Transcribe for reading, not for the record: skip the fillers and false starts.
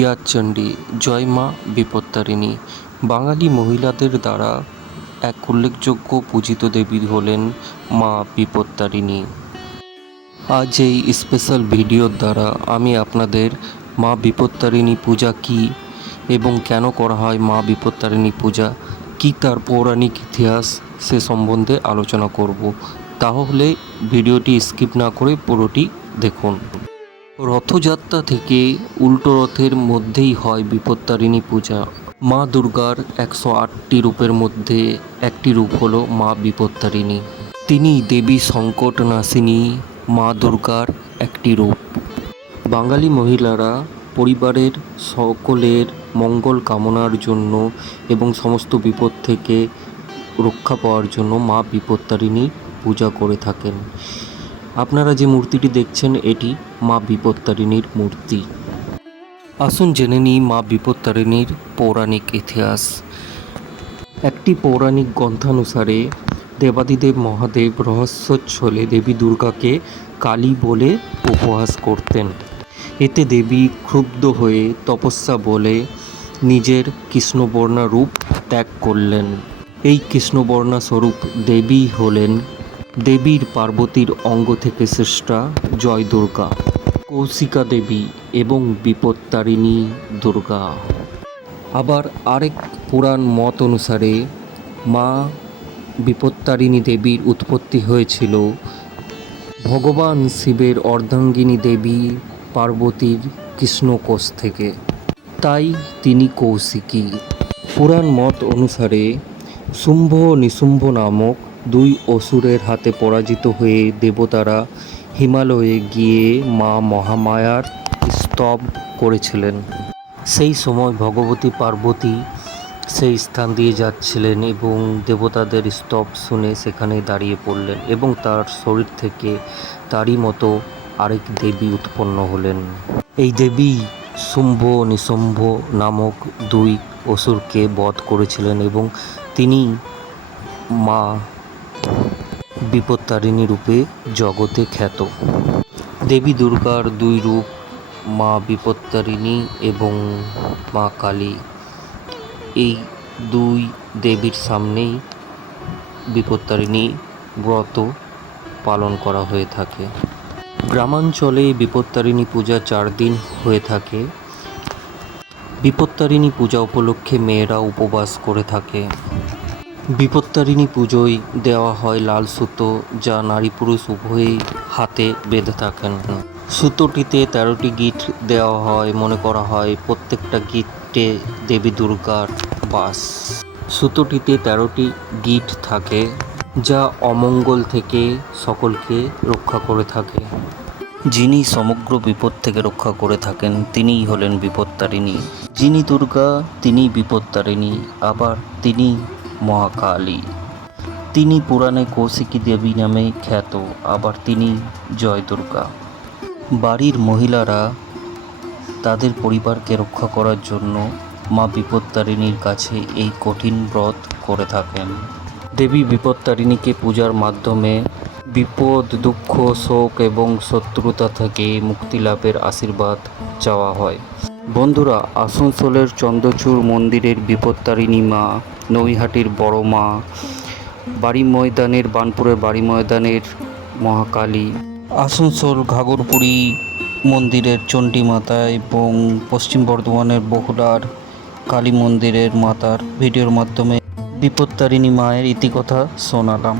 ইয়াচণ্ডী জয় মা বিপত্তারিণী বাঙালি মহিলাদের দ্বারা এক উল্লেখযোগ্য পূজিত দেবী হলেন মা বিপত্তারিণী। আজ এই স্পেশাল ভিডিওর দ্বারা আমি আপনাদের মা বিপত্তারিণী পূজা কী এবং কেন করা হয় মা বিপত্তারিণী পূজা, কী তার পৌরাণিক ইতিহাস সে সম্বন্ধে আলোচনা করব। তাহলে ভিডিওটি স্কিপ না করে পুরোটি দেখুন। রথযাত্রা থেকে উল্টো রথের মধ্যেই হয় বিপত্তারিণী পূজা। মা দুর্গার 108টি রূপের মধ্যে একটি রূপ হলো মা বিপত্তারিণী। তিনি দেবী সংকট নাশিনী মা দুর্গার একটি রূপ। বাঙালি মহিলারা পরিবারের সকলের মঙ্গল কামনার জন্য এবং সমস্ত বিপদ থেকে রক্ষা পাওয়ার জন্য মা বিপত্তারিণী পূজা করে থাকেন। আপনারা যে মূর্তিটি দেখছেন এটি মা বিপত্তারিণীর মূর্তি। আসুন জেনে নিই মা বিপত্তারিণীর পৌরাণিক ইতিহাস। একটি পৌরাণিক গ্রন্থানুসারে দেবাদিদেব মহাদেব রহস্যচ্ছলে দেবী দুর্গাকে কালী বলে উপহাস করতেন। এতে দেবী ক্ষুব্ধ হয়ে তপস্যা বলে নিজের কৃষ্ণবর্ণা রূপ ত্যাগ করলেন। এই কৃষ্ণবর্ণা স্বরূপ দেবী হলেন দেবীর পার্বতীর অঙ্গ থেকে সৃষ্টা জয় দুর্গা, কৌশিকা দেবী এবং বিপত্তারিণী দুর্গা। আবার আরেক পুরাণ মত অনুসারে মা বিপত্তারিণী দেবীর উৎপত্তি হয়েছিল ভগবান শিবের অর্ধাঙ্গিনী দেবী পার্বতীর কৃষ্ণকোষ থেকে, তাই তিনি কৌশিকী। পুরাণ মত অনুসারে শুম্ভ ও নিশুম্ভ নামক দুই অসুরের হাতে পরাজিত হয়ে দেবতারা হিমালয়ে গিয়ে মা মহামায়ার স্তব করেছিলেন। সেই সময় ভগবতী পার্বতী সেই স্থান দিয়ে যাচ্ছিলেন এবং দেবতাদের স্তব শুনে সেখানে দাঁড়িয়ে পড়লেন এবং তার শরীর থেকে তারই মতো আরেক দেবী উৎপন্ন হলেন। এই দেবী শুম্ভ নিশুম্ভ নামক দুই অসুরকে বধ করেছিলেন এবং তিনি মা বিপত্তারিণী রূপে জগতে খ্যাত। দেবী দুর্গার দুই রূপ মা বিপত্তারিণী এবং মা কালী। এই দুই দেবীর সামনেই বিপত্তারিণী ব্রত পালন করা হয়ে থাকে। গ্রামাঞ্চলে বিপত্তারিণী পূজা 4 দিন হয়ে থাকে। বিপত্তারিণী পূজা উপলক্ষে মেয়েরা উপবাস করে থাকে। বিপত্তারিণী পুজোয় দেওয়া হয় লাল সুতো, যা নারী পুরুষ উভয়েই হাতে বেঁধে থাকেন। সুতোটিতে 13টি গিঁট দেওয়া হয়। মনে করা হয় প্রত্যেকটা গিঁটে দেবী দুর্গার বাস। সুতোটিতে 13টি গিঁট থাকে, যা অমঙ্গল থেকে সকলকে রক্ষা করে থাকে। যিনি সমগ্র বিপদ থেকে রক্ষা করে থাকেন তিনিই হলেন বিপত্তারিণী। যিনি দুর্গা তিনি বিপত্তারিণী, আবার তিনি মহাকালী। তিনি পুরাণে কৌশিকী দেবী নামে খ্যাত, আবার তিনি জয় দুর্গা। বাড়ির মহিলারা তাদের পরিবারকে রক্ষা করার জন্য মা বিপত্তারিণীর কাছে এই কঠিন ব্রত করে থাকেন। দেবী বিপত্তারিণীকে পূজার মাধ্যমে বিপদ, দুঃখ, শোক এবং শত্রুতা থেকে মুক্তি লাভের আশীর্বাদ চাওয়া হয়। বন্ধুরা, আসানসোলের চন্দ্রচূড় মন্দিরের বিপত্তারিণী মা, নৈহাটির বড় মা, বাড়ি ময়দানের বার্নপুরের বাড়ি ময়দানের মহাকালী, আসানসোল ঘাগরপুরী মন্দিরের চণ্ডী মাতা এবং পশ্চিম বর্ধমানের বহুলার কালী মন্দিরের মাতার ভিডিওর মাধ্যমে বিপত্তারিণী মায়ের ইতিকথা শোনালাম।